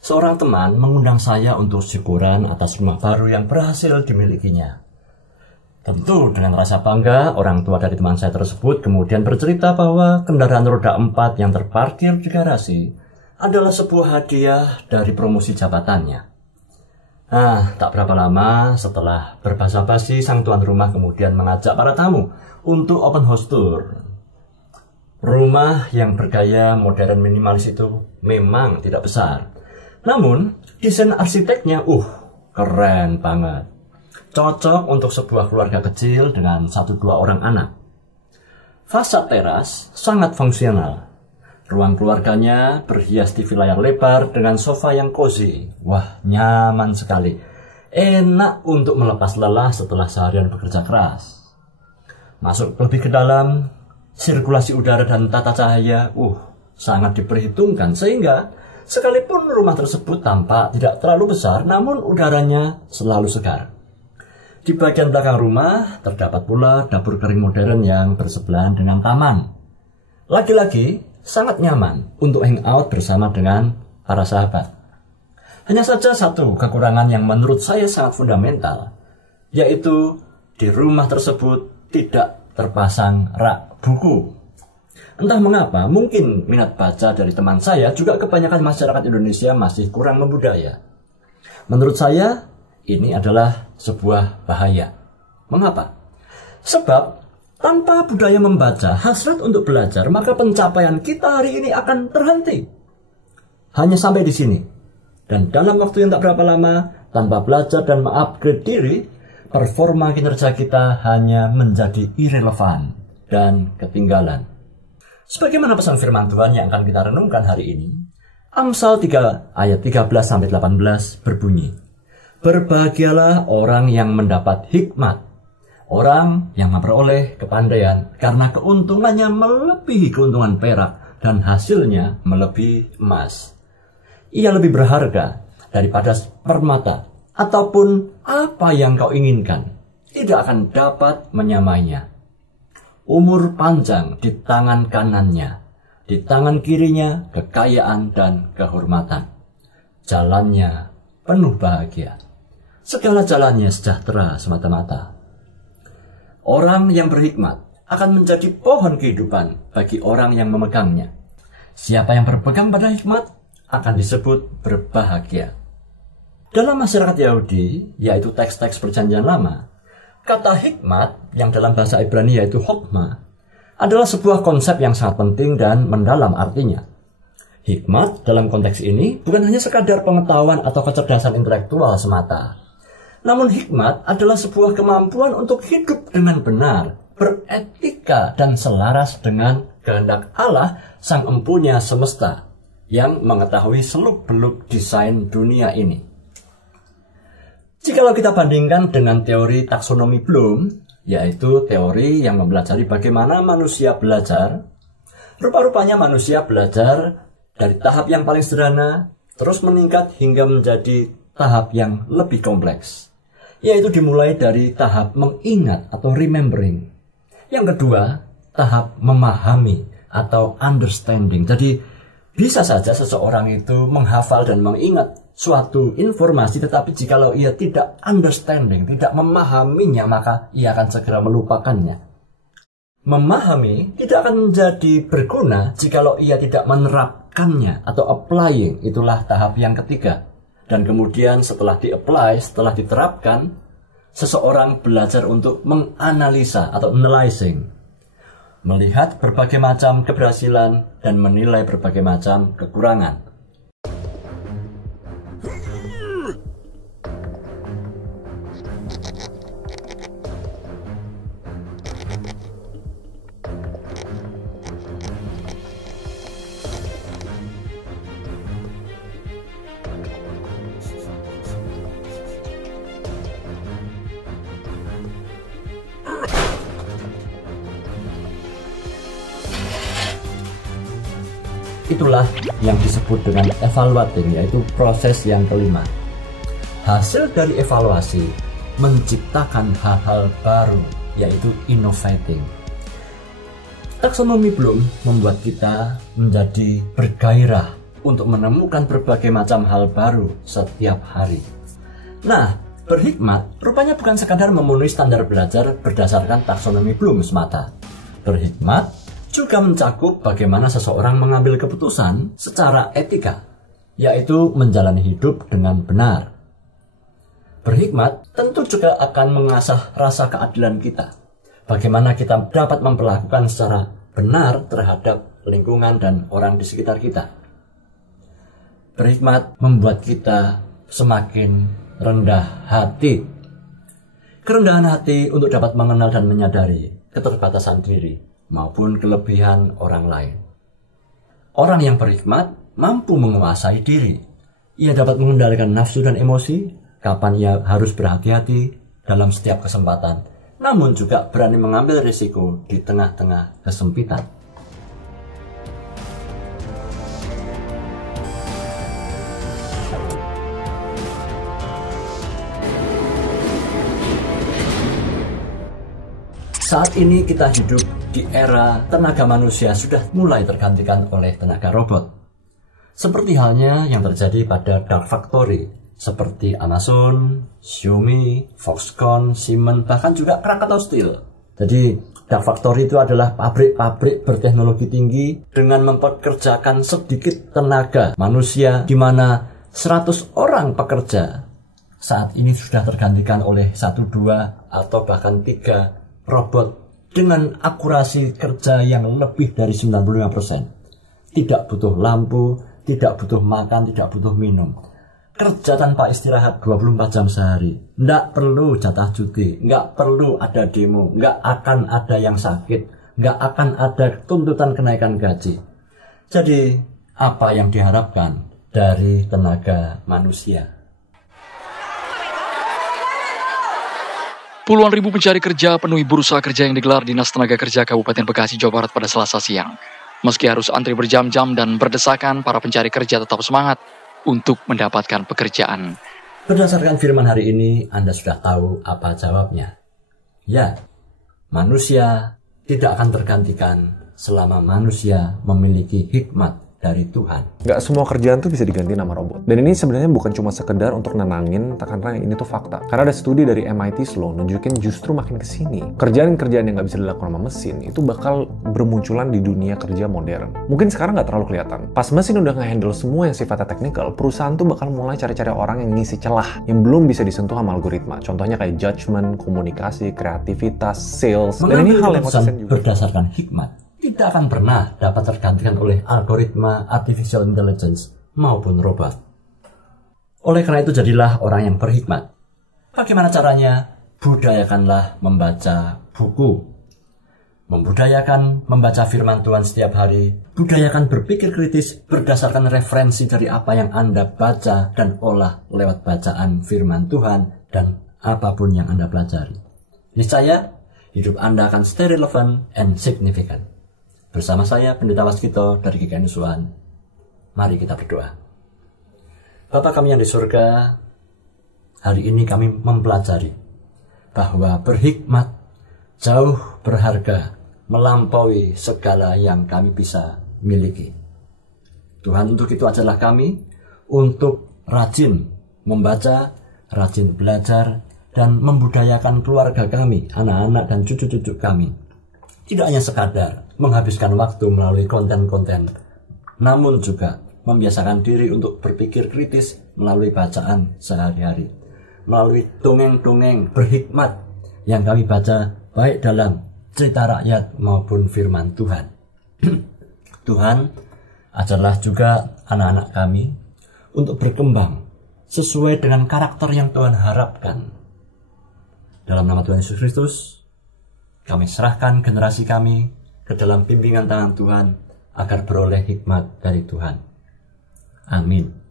seorang teman mengundang saya untuk syukuran atas rumah baru yang berhasil dimilikinya. Tentu dengan rasa bangga, orang tua dari teman saya tersebut kemudian bercerita bahwa kendaraan roda 4 yang terparkir di garasi adalah sebuah hadiah dari promosi jabatannya. Nah, tak berapa lama setelah berbasa-basi, sang tuan rumah kemudian mengajak para tamu untuk open house tour. Rumah yang bergaya modern minimalis itu memang tidak besar. Namun, desain arsiteknya keren banget. Cocok untuk sebuah keluarga kecil dengan 1-2 orang anak. Fasad teras sangat fungsional. Ruang keluarganya berhias TV layar lebar dengan sofa yang cozy. Wah, nyaman sekali. Enak untuk melepas lelah setelah seharian bekerja keras. Masuk lebih ke dalam, sirkulasi udara dan tata cahaya sangat diperhitungkan sehingga sekalipun rumah tersebut tampak tidak terlalu besar, namun udaranya selalu segar. Di bagian belakang rumah terdapat pula dapur kering modern yang bersebelahan dengan taman. Lagi-lagi sangat nyaman untuk hangout bersama dengan para sahabat. Hanya saja satu kekurangan yang menurut saya sangat fundamental, yaitu di rumah tersebut tidak terpasang rak buku. Entah mengapa, mungkin minat baca dari teman saya juga kebanyakan masyarakat Indonesia masih kurang membudaya. Menurut saya, ini adalah sebuah bahaya. Mengapa? Sebab tanpa budaya membaca, hasrat untuk belajar, maka pencapaian kita hari ini akan terhenti. Hanya sampai di sini. Dan dalam waktu yang tak berapa lama, tanpa belajar dan mengupgrade diri, performa kinerja kita hanya menjadi irrelevan dan ketinggalan. Sebagaimana pesan firman Tuhan yang akan kita renungkan hari ini, Amsal 3 ayat 13-18 berbunyi, "Berbahagialah orang yang mendapat hikmat, orang yang memperoleh kepandaian, karena keuntungannya melebihi keuntungan perak dan hasilnya melebihi emas. Ia lebih berharga daripada permata, ataupun apa yang kau inginkan tidak akan dapat menyamainya. Umur panjang di tangan kanannya, di tangan kirinya kekayaan dan kehormatan. Jalannya penuh bahagia, segala jalannya sejahtera semata-mata." Orang yang berhikmat akan menjadi pohon kehidupan bagi orang yang memegangnya. Siapa yang berpegang pada hikmat akan disebut berbahagia. Dalam masyarakat Yahudi, yaitu teks-teks perjanjian lama, kata hikmat yang dalam bahasa Ibrani yaitu hokmah adalah sebuah konsep yang sangat penting dan mendalam artinya. Hikmat dalam konteks ini bukan hanya sekadar pengetahuan atau kecerdasan intelektual semata. Namun hikmat adalah sebuah kemampuan untuk hidup dengan benar, beretika dan selaras dengan kehendak Allah, Sang Empunya semesta, yang mengetahui seluk-beluk desain dunia ini. Jikalau kita bandingkan dengan teori taksonomi Bloom, yaitu teori yang mempelajari bagaimana manusia belajar, rupa-rupanya manusia belajar dari tahap yang paling sederhana, terus meningkat hingga menjadi tahap yang lebih kompleks, yaitu dimulai dari tahap mengingat atau remembering. Yang kedua, tahap memahami atau understanding. Jadi, bisa saja seseorang itu menghafal dan mengingat suatu informasi, tetapi jikalau ia tidak understanding, tidak memahaminya, maka ia akan segera melupakannya. Memahami tidak akan menjadi berguna jikalau ia tidak menerapkannya atau applying. Itulah tahap yang ketiga. Dan kemudian setelah di-apply, setelah diterapkan, seseorang belajar untuk menganalisa atau analyzing, melihat berbagai macam keberhasilan dan menilai berbagai macam kekurangan. Itulah yang disebut dengan evaluating, yaitu proses yang kelima. Hasil dari evaluasi menciptakan hal-hal baru, yaitu innovating. Taksonomi Bloom membuat kita menjadi bergairah untuk menemukan berbagai macam hal baru setiap hari. Nah, berhikmat rupanya bukan sekadar memenuhi standar belajar berdasarkan taksonomi Bloom semata. Berhikmat juga mencakup bagaimana seseorang mengambil keputusan secara etika, yaitu menjalani hidup dengan benar. Berhikmat tentu juga akan mengasah rasa keadilan kita. Bagaimana kita dapat memperlakukan secara benar terhadap lingkungan dan orang di sekitar kita. Berhikmat membuat kita semakin rendah hati. Kerendahan hati untuk dapat mengenal dan menyadari keterbatasan diri maupun kelebihan orang lain. Orang yang berhikmat mampu menguasai diri. Ia dapat mengendalikan nafsu dan emosi, kapan ia harus berhati-hati dalam setiap kesempatan, namun juga berani mengambil risiko di tengah-tengah kesempitan. Saat ini kita hidup di era tenaga manusia sudah mulai tergantikan oleh tenaga robot. Seperti halnya yang terjadi pada Dark Factory, seperti Amazon, Xiaomi, Foxconn, Siemens, bahkan juga Krakatau Steel. Jadi Dark Factory itu adalah pabrik-pabrik berteknologi tinggi dengan mempekerjakan sedikit tenaga manusia, di mana 100 orang pekerja saat ini sudah tergantikan oleh 1, 2, atau bahkan 3 robot dengan akurasi kerja yang lebih dari 95%. Tidak butuh lampu, tidak butuh makan, tidak butuh minum. Kerja tanpa istirahat 24 jam sehari. Nggak perlu jatah cuti, nggak perlu ada demo, nggak akan ada yang sakit, nggak akan ada tuntutan kenaikan gaji. Jadi, apa yang diharapkan dari tenaga manusia? Puluhan ribu pencari kerja penuhi bursa kerja yang digelar Dinas Tenaga Kerja Kabupaten Bekasi, Jawa Barat pada Selasa siang. Meski harus antri berjam-jam dan berdesakan, para pencari kerja tetap semangat untuk mendapatkan pekerjaan. Berdasarkan firman hari ini, Anda sudah tahu apa jawabnya. Ya, manusia tidak akan tergantikan selama manusia memiliki hikmat dari Tuhan. Gak semua kerjaan tuh bisa diganti nama robot. Dan ini sebenarnya bukan cuma sekedar untuk nenangin, karena ini tuh fakta. Karena ada studi dari MIT Sloan nunjukin justru makin kesini, kerjaan-kerjaan yang gak bisa dilakukan sama mesin itu bakal bermunculan di dunia kerja modern. Mungkin sekarang gak terlalu kelihatan. Pas mesin udah nge-handle semua yang sifatnya teknikal, perusahaan tuh bakal mulai cari-cari orang yang ngisi celah yang belum bisa disentuh sama algoritma. Contohnya kayak judgment, komunikasi, kreativitas, sales. Dan ini hal yang konsisten juga. Berdasarkan hikmat tidak akan pernah dapat tergantikan oleh algoritma, artificial intelligence, maupun robot. Oleh karena itu jadilah orang yang berhikmat. Bagaimana caranya? Budayakanlah membaca buku. Membudayakan membaca firman Tuhan setiap hari. Budayakan berpikir kritis berdasarkan referensi dari apa yang Anda baca dan olah lewat bacaan firman Tuhan dan apapun yang Anda pelajari. Niscaya hidup Anda akan stay relevant and significant. Bersama saya, Pendeta Waskito dari GKN Usuhan. Mari kita berdoa. Bapa kami yang di surga, hari ini kami mempelajari bahwa berhikmat jauh berharga melampaui segala yang kami bisa miliki. Tuhan, untuk itu ajarlah kami untuk rajin membaca, rajin belajar, dan membudayakan keluarga kami, anak-anak dan cucu-cucu kami. Tidak hanya sekadar menghabiskan waktu melalui konten-konten, namun juga membiasakan diri untuk berpikir kritis melalui bacaan sehari-hari, melalui dongeng-dongeng berhikmat yang kami baca baik dalam cerita rakyat maupun firman Tuhan. Tuhan, ajarlah juga anak-anak kami untuk berkembang sesuai dengan karakter yang Tuhan harapkan. Dalam nama Tuhan Yesus Kristus, kami serahkan generasi kami ke dalam bimbingan tangan Tuhan agar beroleh hikmat dari Tuhan. Amin.